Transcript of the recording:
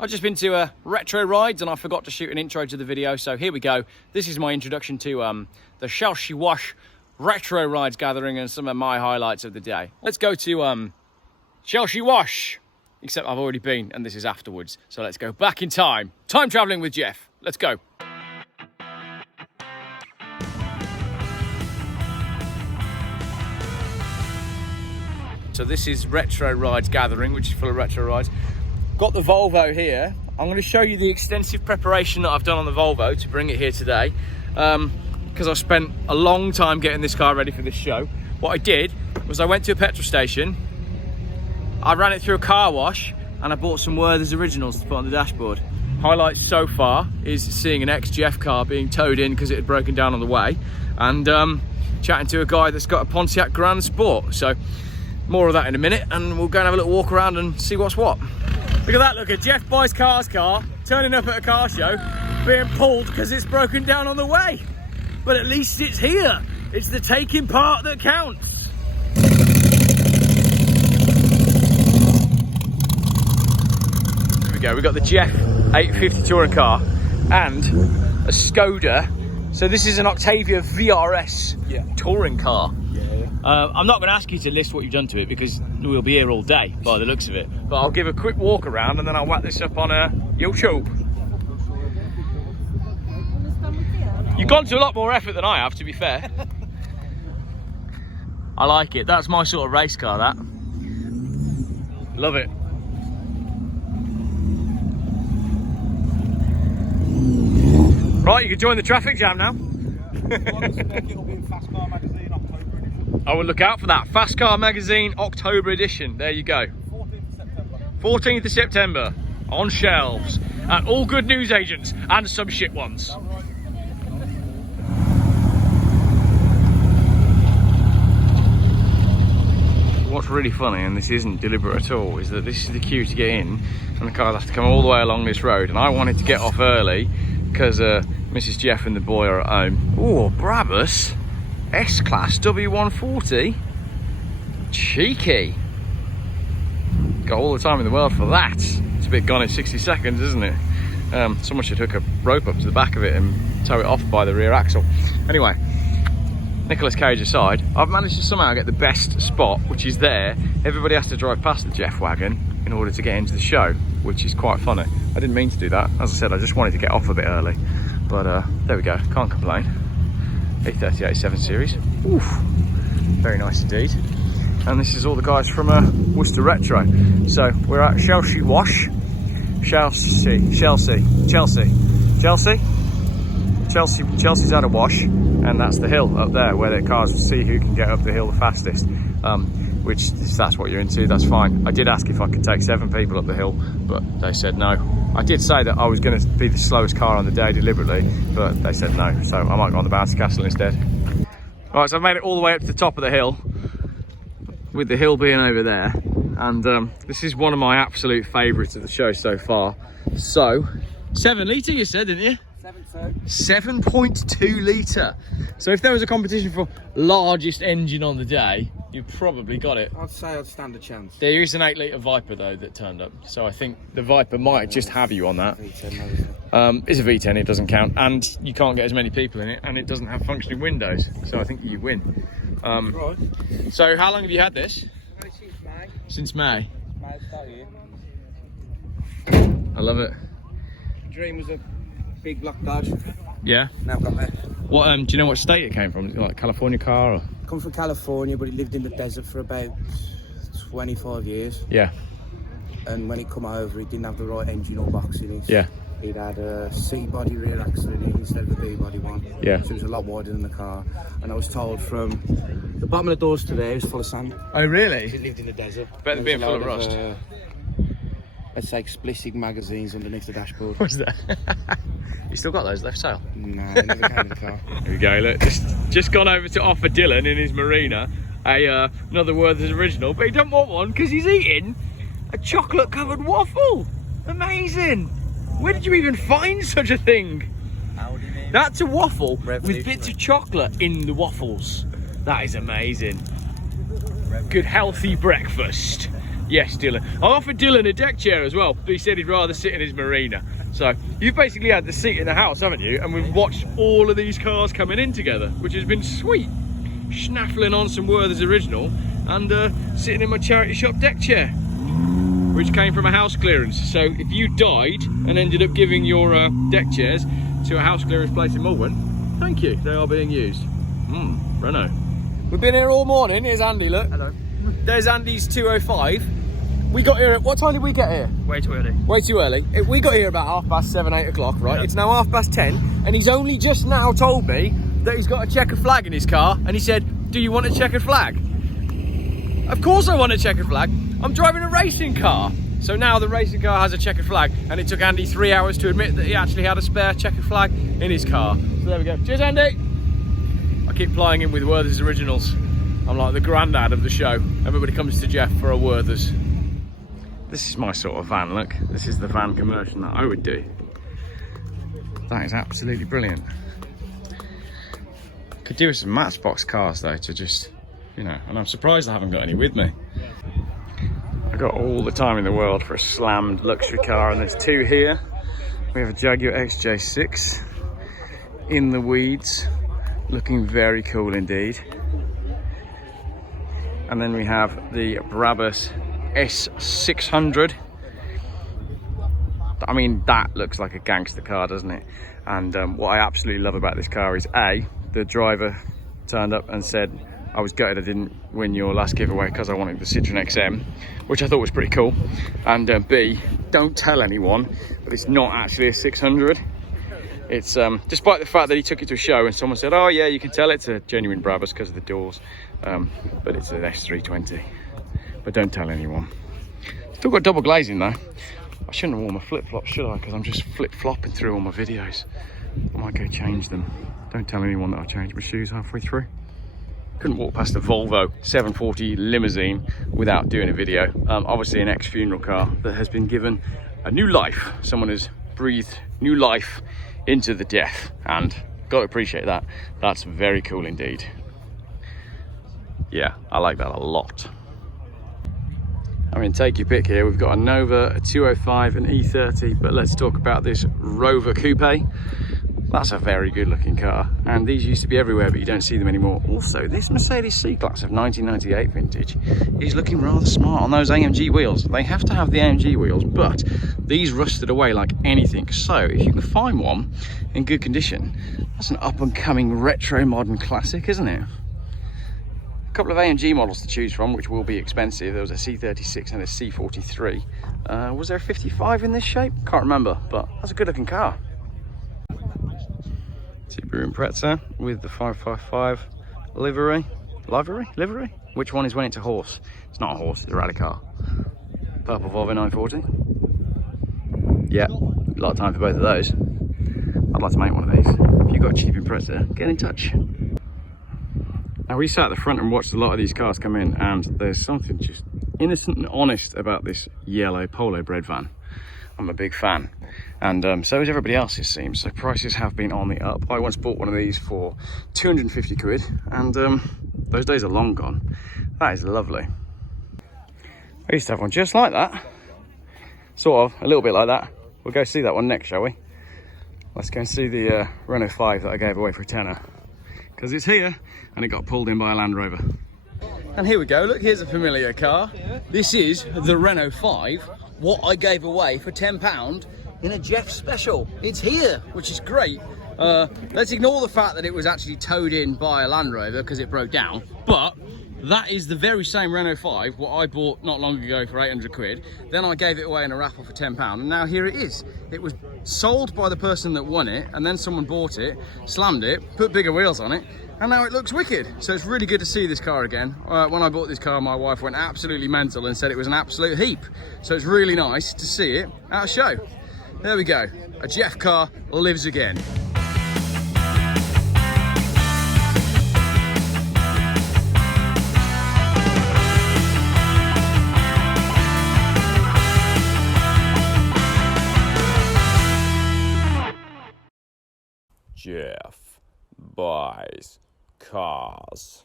I've just been to Retro Rides and I forgot to shoot an intro to the video, so here we go. This is my introduction to the Shelsley Walsh Retro Rides gathering and some of my highlights of the day. Let's go to Shelsley Walsh, except I've already been and this is afterwards. So let's go back in time. Time traveling with Geoff. Let's go. So this is Retro Rides gathering, which is full of retro rides. Got the Volvo here. I'm going to show you the extensive preparation that I've done on the Volvo to bring it here today, because I've spent a long time getting this car ready for this show. What I did was I went to a petrol station, I ran it through a car wash, and I bought some Werther's Originals to put on the dashboard. Highlights so far is seeing an ex-Geoff car being towed in because it had broken down on the way, and chatting to a guy that's got a Pontiac Grand Sport. So more of that in a minute, and we'll go and have a little walk around and see what's what. Look at that, look at Geoff buys car's car, turning up at a car show, being pulled because it's broken down on the way. But at least it's here. It's the taking part that counts. Here we go, we've got the Geoff 850 touring car and a Skoda. So this is an Octavia VRS touring car. I'm not going to ask you to list what you've done to it because we'll be here all day by the looks of it. But I'll give a quick walk around and then I'll whack this up on YouTube. You've gone to a lot more effort than I have, to be fair. I like it. That's my sort of race car, that. Love it. Right, you can join the traffic jam now. I will look out for that. Fast Car Magazine October edition. There you go. 14th of September on shelves at all good news agents and some shit ones. What's really funny, and this isn't deliberate at all, is that this is the queue to get in and the cars have to come all the way along this road, and I wanted to get off early because Mrs. Geoff and the boy are at home. Oh, Brabus S-Class W140. Cheeky. Got all the time in the world for that. It's a bit gone in 60 seconds, isn't it? Someone should hook a rope up to the back of it and tow it off by the rear axle. Anyway, Nicolas Cage aside, I've managed to somehow get the best spot, which is there. Everybody has to drive past the Geoff wagon in order to get into the show, which is quite funny. I didn't mean to do that. As I said, I just wanted to get off a bit early. But there we go, can't complain. A38 7 Series. Oof, very nice indeed. And this is all the guys from Worcester Retro. So we're at Shelsley Walsh. Chelsea's at a wash, and that's the hill up there where the cars see who can get up the hill the fastest. Which, if that's what you're into, that's fine. I did ask if I could take 7 people up the hill, but they said no. I did say that I was going to be the slowest car on the day deliberately, but they said no, so I might go on the bouncy castle instead. Right, so I've made it all the way up to the top of the hill, with the hill being over there, and this is one of my absolute favourites of the show so far. So, 7 litre you said, didn't you? 7.2 litre. So if there was a competition for largest engine on the day, you probably got it. I'd say I'd stand a chance. There is an 8 litre Viper though that turned up, so I think the Viper might just have you on that. It's a V10, it doesn't count, and you can't get as many people in it, and it doesn't have functioning windows, so I think you win. Right. So how long have you had this? Since May. Since May. May start here. I love it. Dream was a big black Dodge. Yeah. Now I've got that. What do you know what state it came from? Is it like a California car or? Come from California, but he lived in the desert for about 25 years. Yeah. And when he come over, he didn't have the right engine or box in it. Yeah. He'd had a C-body rear axle in it instead of a B-body one. Yeah. So it was a lot wider than the car. And I was told from the bottom of the doors to there, it was full of sand. Oh really? He lived in the desert. Better than being full of rust. Let's say explicit magazines underneath the dashboard. What's that? You still got those left sail? No, I never came to the car. Here we go, look, just gone over to offer Dylan in his Marina another Werther's Original, but he don't want one because he's eating a chocolate covered waffle. Amazing. Where did you even find such a thing? That's a waffle with bits of chocolate in the waffles. That is amazing. Good healthy breakfast. Yes, Dylan. I offered Dylan a deck chair as well, but he said he'd rather sit in his Marina. So you've basically had the seat in the house, haven't you? And we've watched all of these cars coming in together, which has been sweet. Schnaffling on some Werther's Original and sitting in my charity shop deck chair, which came from a house clearance. So if you died and ended up giving your deck chairs to a house clearance place in Malvern, thank you, they are being used. Renault. We've been here all morning. Here's Andy, look. Hello. There's Andy's 205. We got here at, what time did we get here? Way too early. Way too early. We got here about 7:30, 8 o'clock, right? Yep. It's now 10:30, and he's only just now told me that he's got a checkered flag in his car, and he said, do you want a checkered flag? Of course I want a checkered flag. I'm driving a racing car. So now the racing car has a checkered flag, and it took Andy 3 hours to admit that he actually had a spare checkered flag in his car. So there we go. Cheers, Andy. I keep plying in with Werther's Originals. I'm like the granddad of the show. Everybody comes to Geoff for a Werther's. This is my sort of van, look. This is the van conversion that I would do. That is absolutely brilliant. Could do with some Matchbox cars though, to just, you know, and I'm surprised I haven't got any with me. I've got all the time in the world for a slammed luxury car, and there's two here. We have a Jaguar XJ6 in the weeds, looking very cool indeed. And then we have the Brabus S600. I mean, that looks like a gangster car, doesn't it? And what I absolutely love about this car is A, the driver turned up and said, I was gutted I didn't win your last giveaway because I wanted the Citroen XM, which I thought was pretty cool. And B, don't tell anyone, but it's not actually a 600. It's despite the fact that he took it to a show and someone said, oh yeah, you can tell it's a genuine Brabus because of the doors, but it's an S320. But don't tell anyone. Still got double glazing though. I shouldn't have worn my flip-flops, should I? Because I'm just flip-flopping through all my videos. I might go change them. Don't tell anyone that I changed my shoes halfway through. Couldn't walk past the Volvo 740 limousine without doing a video. Obviously an ex-funeral car that has been given a new life. Someone has breathed new life into the death, and got to appreciate that. That's very cool indeed. Yeah, I like that a lot. I mean, take your pick here. We've got a Nova, a 205, an E30, but let's talk about this Rover Coupe. That's a very good looking car, and these used to be everywhere, but you don't see them anymore. Also, this Mercedes C-Class of 1998 vintage is looking rather smart on those AMG wheels. They have to have the AMG wheels, but these rusted away like anything. So if you can find one in good condition, that's an up and coming retro modern classic, isn't it? A couple of AMG models to choose from, which will be expensive. There was a C36 and a C43. Was there a 55 in this shape? Can't remember, but that's a good looking car. Subaru Impreza with the 555 livery. Livery? Which one is when it's a horse? It's not a horse, it's a rally car. Purple Volvo 940. Yeah, a lot of time for both of those. I'd like to make one of these. If you've got a cheap Impreza, get in touch. Now, we sat at the front and watched a lot of these cars come in, and there's something just innocent and honest about this yellow Polo bread van. I'm a big fan, and so is everybody else, it seems. So prices have been on the up. I once bought one of these for 250 quid, and those days are long gone. That is lovely. I used to have one just like that, sort of, a little bit like that. We'll go see that one next, shall we? Let's go and see the Renault Five that I gave away for a tenner, because it's here and it got pulled in by a Land Rover. And here we go, look, here's a familiar car. This is the Renault 5, what I gave away for £10 in a Geoff special. It's here, which is great. Let's ignore the fact that it was actually towed in by a Land Rover because it broke down, but that is the very same Renault 5, what I bought not long ago for 800 quid. Then I gave it away in a raffle for £10, and now here it is. It was sold by the person that won it, and then someone bought it, slammed it, put bigger wheels on it, and now it looks wicked. So it's really good to see this car again. When I bought this car, my wife went absolutely mental and said it was an absolute heap. So it's really nice to see it at a show. There we go, a Geoff car lives again. Geoff buys cars.